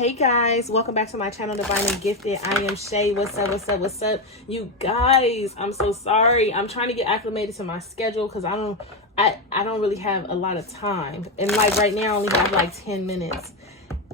Hey guys, welcome back to my channel, Divine and Gifted. I am Shay. What's up, what's up, what's up? You guys, I'm so sorry. I'm trying to get acclimated to my schedule because I don't really have a lot of time. And like right now I only have like 10 minutes.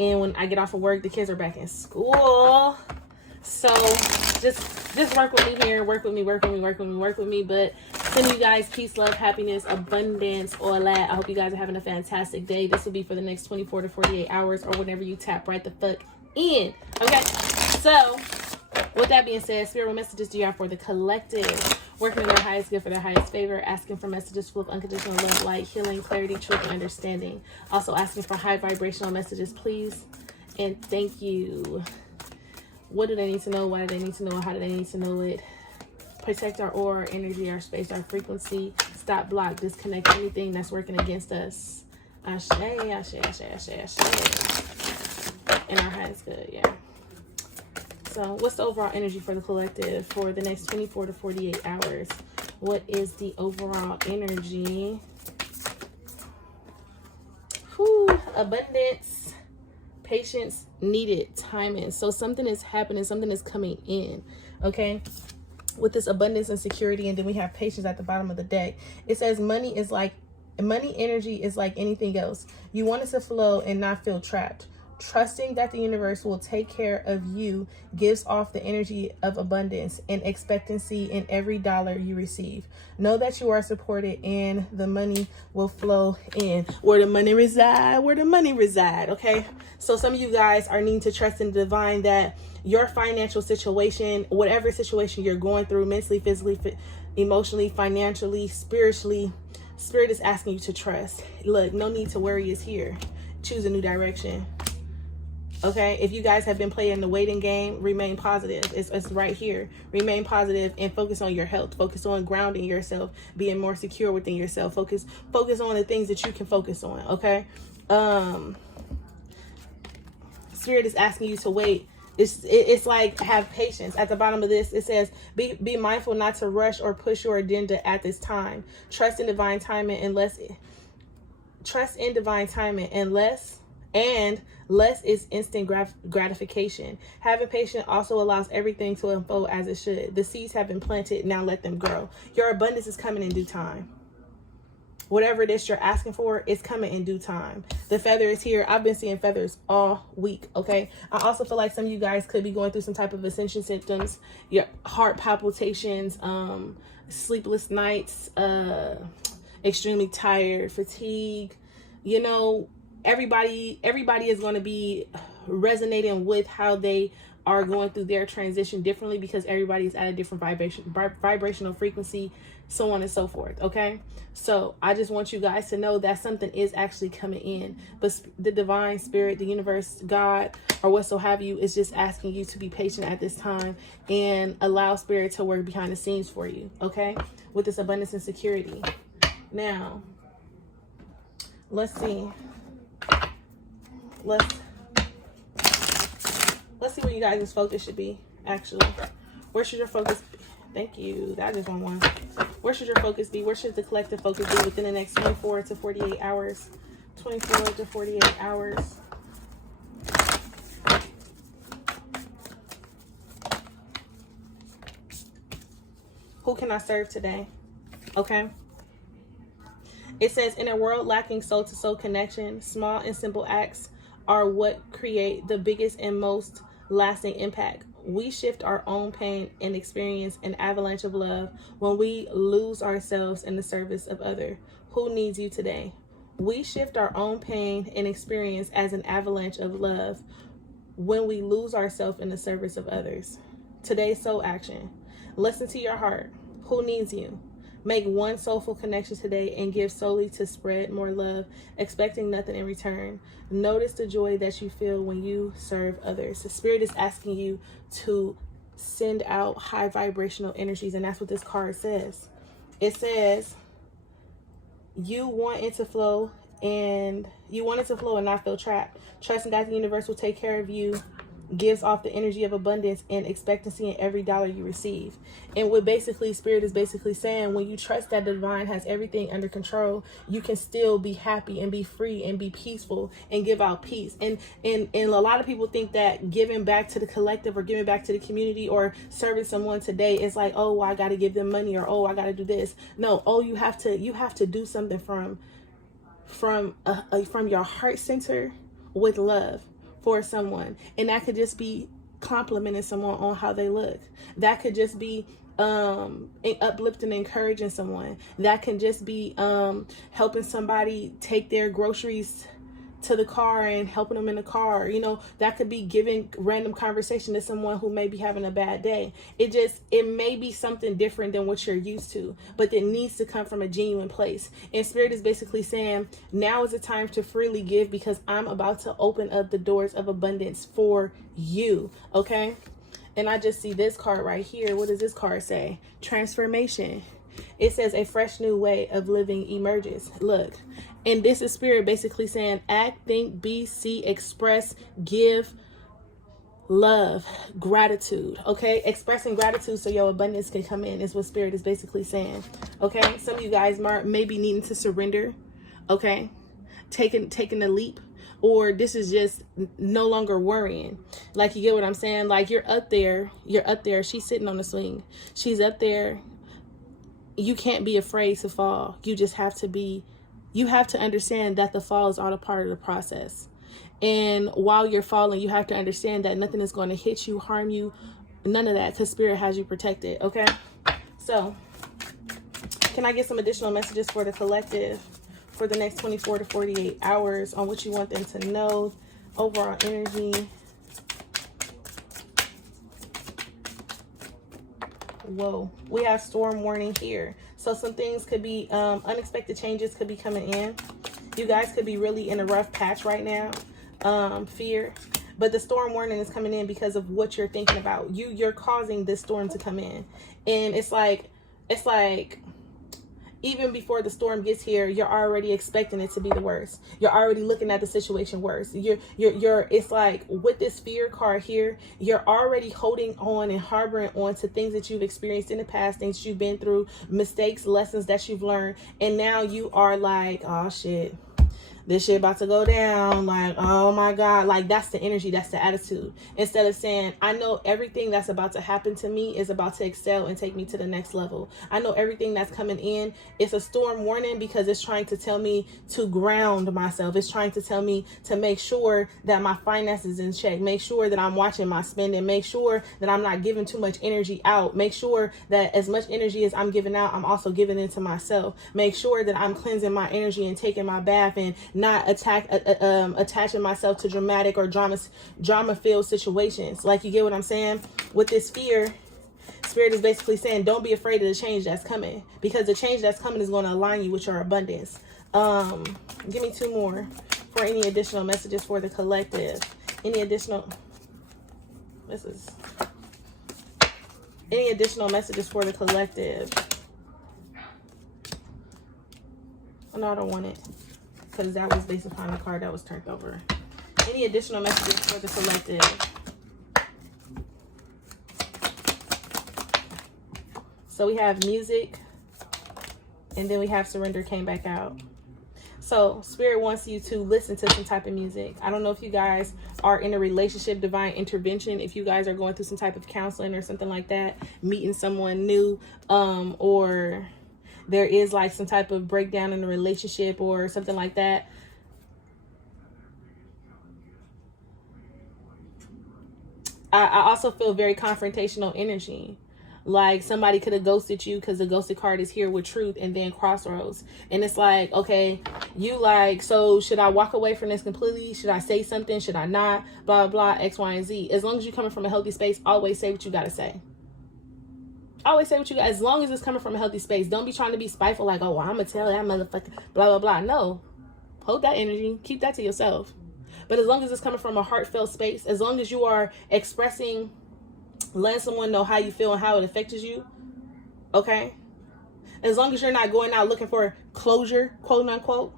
And when I get off of work, the kids are back in school. So just work with me here, work with me. But send you guys peace, love, happiness, abundance, all that. I hope you guys are having a fantastic day. This will be for the next 24 to 48 hours or whenever you tap right the fuck in. Okay, so with that being said, spirit, what messages do you have for the collective? Working in their highest good for their highest favor, asking for messages full of unconditional love, light, healing, clarity, truth, and understanding. Also asking for high vibrational messages, please. And thank you. What do they need to know? Why do they need to know? How do they need to know it? Protect our aura, our energy, our space, our frequency. Stop, block, disconnect anything that's working against us. Ashe, ashe, ashe, ashe, ashe. And our highest good, yeah. So what's the overall energy for the collective for the next 24 to 48 hours? What is the overall energy? Abundance, patience needed, timing. So something is happening, something is coming in, okay? With this abundance and security, and then we have patience at the bottom of the deck. It says money energy is like anything else. You want it to flow and not feel trapped. Trusting that the universe will take care of you gives off the energy of abundance and expectancy in every dollar you receive. Know that you are supported and the money will flow in. Where the money reside, okay? So some of you guys are needing to trust in the divine that your financial situation, whatever situation you're going through, mentally, physically, emotionally, financially, spiritually, spirit is asking you to trust. Look, no need to worry is here. Choose a new direction. Okay, if you guys have been playing the waiting game, remain positive. It's right here. Remain positive and focus on your health. Focus on grounding yourself, being more secure within yourself. Focus on the things that you can focus on. Okay. Spirit is asking you to wait. It's like have patience. At the bottom of this, it says be mindful not to rush or push your agenda at this time. Trust in divine timing and less is instant gratification. Having patience also allows everything to unfold as it should. The seeds have been planted, now let them grow. Your abundance is coming in due time. Whatever it is you're asking for is coming in due time. The feather is here. I've been seeing feathers all week, okay? I also feel like some of you guys could be going through some type of ascension symptoms, your heart palpitations, sleepless nights, extremely tired, fatigue. You know, everybody is going to be resonating with how they are going through their transition differently because everybody's at a different vibrational frequency, so on and so forth. Okay, so I just want you guys to know that something is actually coming in, but the divine spirit, the universe, God, or what so have you, is just asking you to be patient at this time and allow spirit to work behind the scenes for you. Okay, with this abundance and security. Now let's see. Let's see where you guys' focus should be, actually. Where should your focus be? Thank you. That just one. Where should your focus be? Where should the collective focus be within the next 24 to 48 hours? 24 to 48 hours. Who can I serve today? Okay. It says, in a world lacking soul-to-soul connection, small and simple acts are what create the biggest and most lasting impact. We shift our own pain and experience an avalanche of love when we lose ourselves in the service of others. Who needs you today? We shift our own pain and experience as an avalanche of love when we lose ourselves in the service of others. Today's soul action. Listen to your heart. Who needs you? Make one soulful connection today and give solely to spread more love, expecting nothing in return. Notice the joy that you feel when you serve others. The spirit is asking you to send out high vibrational energies, and that's what this card says. It says you want it to flow and not feel trapped. Trusting that the universe will take care of you gives off the energy of abundance and expectancy in every dollar you receive. And what basically Spirit is basically saying, when you trust that the divine has everything under control, you can still be happy and be free and be peaceful and give out peace. And a lot of people think that giving back to the collective or giving back to the community or serving someone today is like, oh, well, I got to give them money, or oh, I got to do this. No, oh, you have to do something from your heart center with love for someone. And that could just be complimenting someone on how they look. That could just be uplifting and encouraging someone. That can just be helping somebody take their groceries to the car and helping them in the car. You know, that could be giving random conversation to someone who may be having a bad day. It may be something different than what you're used to, but it needs to come from a genuine place. And Spirit is basically saying, now is the time to freely give, because I'm about to open up the doors of abundance for you. Okay. And I just see this card right here. What does this card say? Transformation. It says a fresh new way of living emerges. Look, and this is Spirit basically saying, act, think, be, see, express, give, love, gratitude. Okay, expressing gratitude so your abundance can come in is what Spirit is basically saying. Okay, some of you guys may be needing to surrender. Okay, taking the leap. Or this is just no longer worrying. Like, you get what I'm saying? Like, you're up there. She's sitting on the swing. She's up there. You can't be afraid to fall. You have to understand that the fall is all a part of the process. And while you're falling, you have to understand that nothing is going to hit you, harm you, none of that, because Spirit has you protected. Okay. So can I get some additional messages for the collective for the next 24 to 48 hours on what you want them to know, overall energy? Whoa, we have storm warning here. So some things could be, unexpected changes could be coming in. You guys could be really in a rough patch right now. Fear. But the storm warning is coming in because of what you're thinking about. You're causing this storm to come in. And it's like, even before the storm gets here, you're already expecting it to be the worst. You're already looking at the situation worse. It's like, with this fear card here, you're already holding on and harboring on to things that you've experienced in the past, things you've been through, mistakes, lessons that you've learned. And now you are like, oh shit, this shit about to go down. Like, oh my God. Like, that's the energy. That's the attitude. Instead of saying, I know everything that's about to happen to me is about to excel and take me to the next level. I know everything that's coming in. It's a storm warning because it's trying to tell me to ground myself. It's trying to tell me to make sure that my finances in check. Make sure that I'm watching my spending. Make sure that I'm not giving too much energy out. Make sure that as much energy as I'm giving out, I'm also giving it to myself. Make sure that I'm cleansing my energy and taking my bath and not attaching myself to dramatic or drama-filled situations. Like, you get what I'm saying? With this fear, Spirit is basically saying, don't be afraid of the change that's coming, because the change that's coming is going to align you with your abundance. Give me two more for any additional messages for the collective. Any additional messages for the collective? Oh, no, I don't want it, because that was based upon the card that was turned over. Any additional messages for the collective? So we have music, and then we have surrender came back out. So Spirit wants you to listen to some type of music. I don't know if you guys are in a relationship, divine intervention, if you guys are going through some type of counseling or something like that, meeting someone new, or there is like some type of breakdown in the relationship or something like that. I also feel very confrontational energy. Like, somebody could have ghosted you because the ghosted card is here with truth and then crossroads. And it's like, okay, you like, so should I walk away from this completely? Should I say something? Should I not? Blah, blah, X, Y, and Z. As long as you're coming from a healthy space, always say what you got to say. Always say what you got, as long as it's coming from a healthy space. Don't be trying to be spiteful, like, oh, well, I'm going to tell that motherfucker, blah, blah, blah. No. Hold that energy. Keep that to yourself. But as long as it's coming from a heartfelt space, as long as you are expressing, letting someone know how you feel and how it affects you, okay? As long as you're not going out looking for closure, quote unquote,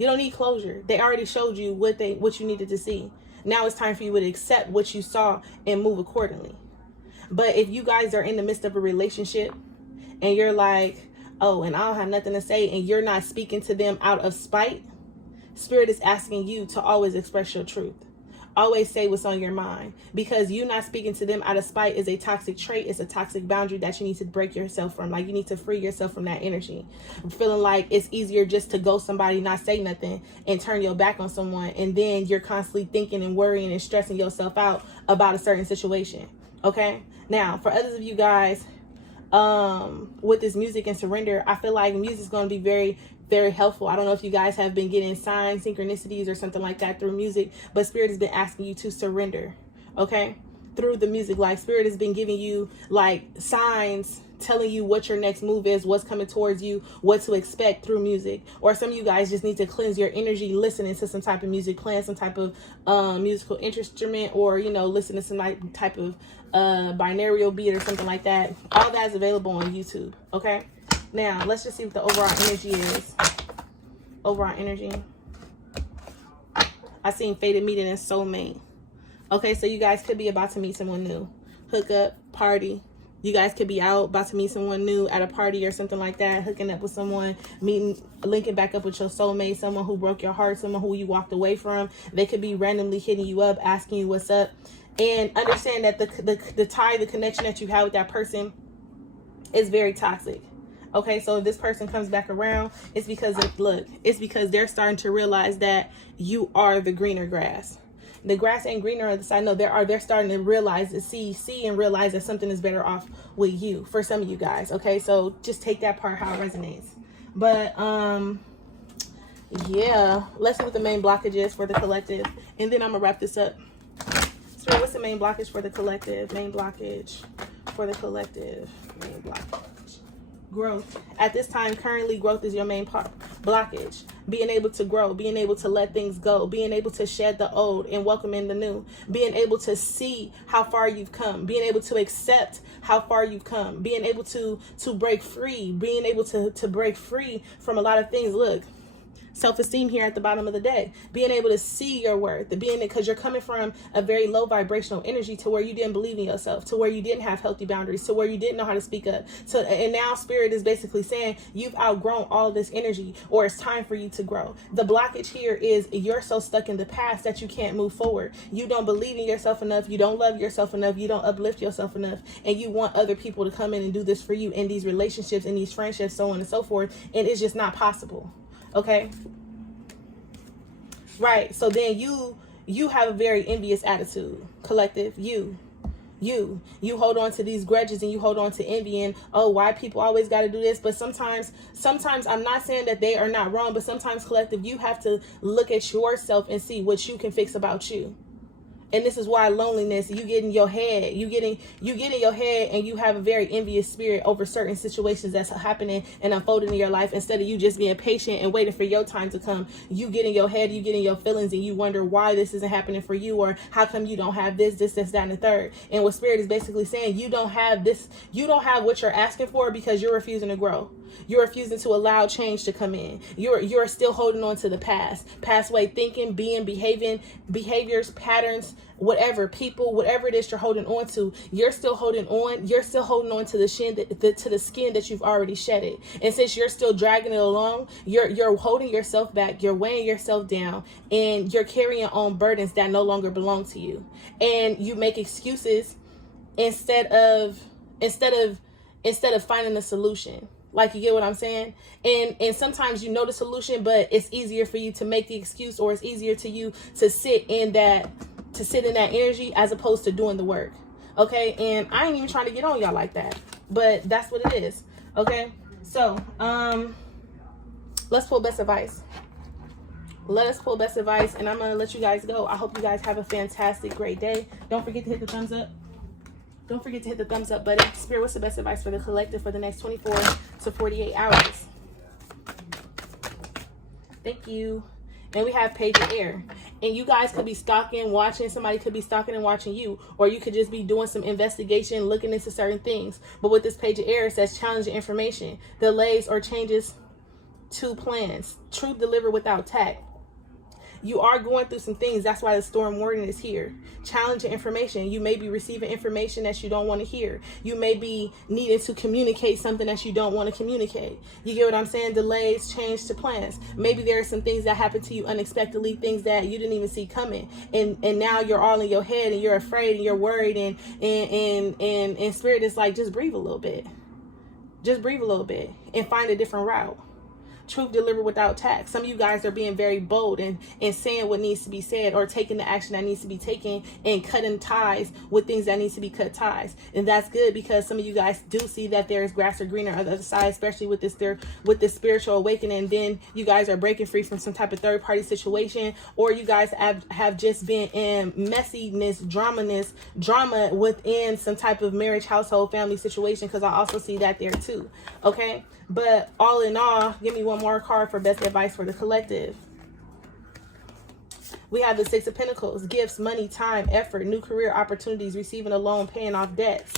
You don't need closure. They already showed you what you needed to see. Now it's time for you to accept what you saw and move accordingly. But if you guys are in the midst of a relationship and you're like, oh, and I don't have nothing to say, and you're not speaking to them out of spite, Spirit is asking you to always express your truth. Always say what's on your mind, because you not speaking to them out of spite is a toxic trait. It's a toxic boundary that you need to break yourself from. Like, you need to free yourself from that energy. Feeling like it's easier just to ghost somebody, not say nothing, and turn your back on someone. And then you're constantly thinking and worrying and stressing yourself out about a certain situation. Okay. Now, for others of you guys, with this music and surrender, I feel like music is going to be very, very helpful. I don't know if you guys have been getting signs, synchronicities, or something like that through music, but Spirit has been asking you to surrender, okay? Through the music, like Spirit has been giving you like signs, telling you what your next move is, what's coming towards you, what to expect through music. Or some of you guys just need to cleanse your energy listening to some type of music, playing some type of musical instrument, or, you know, listening to some type of binaural beat or something like that. All that is available on YouTube, okay? Now, let's just see what the overall energy is. Overall energy. I seen Fated Meeting and Soulmate. Okay, so you guys could be about to meet someone new. Hook up, party. You guys could be out, about to meet someone new at a party or something like that. Hooking up with someone, linking back up with your soulmate, someone who broke your heart, someone who you walked away from. They could be randomly hitting you up, asking you what's up. And understand that the tie, the connection that you have with that person is very toxic. Okay, so if this person comes back around, it's because it's because they're starting to realize that you are the greener grass. The grass ain't greener on the side. No, they're starting to realize, to see and realize that something is better off with you, for some of you guys. Okay, so just take that part how it resonates. But yeah, let's see what the main blockage is for the collective, and then I'm gonna wrap this up. So what's the main blockage for the collective? Main blockage for the collective. Main blockage. Growth. At this time, currently, growth is your main blockage. Being able to grow, being able to let things go, being able to shed the old and welcome in the new, being able to see how far you've come, being able to accept how far you've come, being able to break free, being able to break free from a lot of things. Look, self-esteem here at the bottom of the day, being able to see your worth, because you're coming from a very low vibrational energy to where you didn't believe in yourself, to where you didn't have healthy boundaries, to where you didn't know how to speak up. So, and now Spirit is basically saying you've outgrown all this energy, or it's time for you to grow. The blockage here is you're so stuck in the past that you can't move forward. You don't believe in yourself enough. You don't love yourself enough. You don't uplift yourself enough. And you want other people to come in and do this for you in these relationships, in these friendships, so on and so forth. And it's just not possible. Okay, right? So then you have a very envious attitude, collective. You hold on to these grudges, and you hold on to envy, and oh, why people always got to do this. But sometimes I'm not saying that they are not wrong, but sometimes, collective, you have to look at yourself and see what you can fix about you. And this is why loneliness, you get in your head, you get in your head, and you have a very envious spirit over certain situations that's happening and unfolding in your life. Instead of you just being patient and waiting for your time to come, you get in your head, you get in your feelings, and you wonder why this isn't happening for you, or how come you don't have this, that, and the third. And what Spirit is basically saying, you don't have this, you don't have what you're asking for because you're refusing to grow. You're refusing to allow change to come in. You're still holding on to the past way thinking, being, behaviors, patterns, whatever, people, whatever it is you're holding on to. You're still holding on. You're still holding on to the skin that you've already shedded. And since you're still dragging it along, you're holding yourself back. You're weighing yourself down, and you're carrying on burdens that no longer belong to you. And you make excuses instead of finding a solution. Like, you get what I'm saying? And sometimes you know the solution, but it's easier for you to make the excuse, or it's easier to you to sit in that energy as opposed to doing the work. Okay? And I ain't even trying to get on y'all like that, but that's what it is. Okay? So, let's pull best advice. Let us pull best advice, and I'm going to let you guys go. I hope you guys have a fantastic, great day. Don't forget to hit the thumbs up. Don't forget to hit the thumbs up button. Spirit, what's the best advice for the collective for the next 24 to 48 hours? Thank you. And we have Page of Air. And you guys could be stalking, watching. Somebody could be stalking and watching you. Or you could just be doing some investigation, looking into certain things. But with this Page of Air, it says challenging information, delays or changes to plans. Truth delivered without tact. You are going through some things. That's why the storm warning is here. Challenging information. You may be receiving information that you don't want to hear. You may be needing to communicate something that you don't want to communicate. You get what I'm saying? Delays, change to plans. Maybe there are some things that happen to you unexpectedly, things that you didn't even see coming. And now you're all in your head and you're afraid and you're worried and spirit is like, just breathe a little bit. Just breathe a little bit and find a different route. Truth delivered without tact. Some of you guys are being very bold and saying what needs to be said, or taking the action that needs to be taken and cutting ties with things that needs to be cut ties. And that's good, because some of you guys do see that there is grass or greener on the other side, especially with this spiritual awakening. Then you guys are breaking free from some type of third party situation, or you guys have just been in messiness, drama within some type of marriage, household, family situation, because I also see that there too. Okay. But all in all, give me one more card for best advice for the collective. We have the Six of Pentacles, gifts, money, time, effort, new career opportunities, receiving a loan, paying off debts.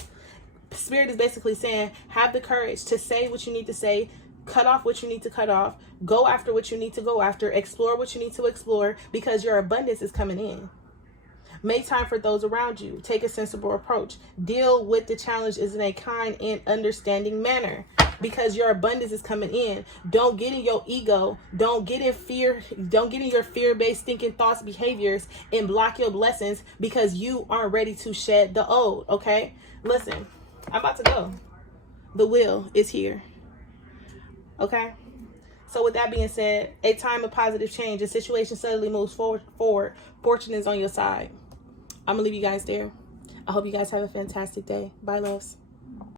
Spirit is basically saying, have the courage to say what you need to say, cut off what you need to cut off, go after what you need to go after, explore what you need to explore, because your abundance is coming in. Make time for those around you. Take a sensible approach. Deal with the challenges in a kind and understanding manner, because your abundance is coming in. Don't get in your ego. Don't get in fear. Don't get in your fear-based thinking, thoughts, behaviors, and block your blessings because you aren't ready to shed the old. Okay? Listen, I'm about to go. The will is here. Okay? So with that being said, a time of positive change. A situation suddenly moves forward. Fortune is on your side. I'm going to leave you guys there. I hope you guys have a fantastic day. Bye, loves.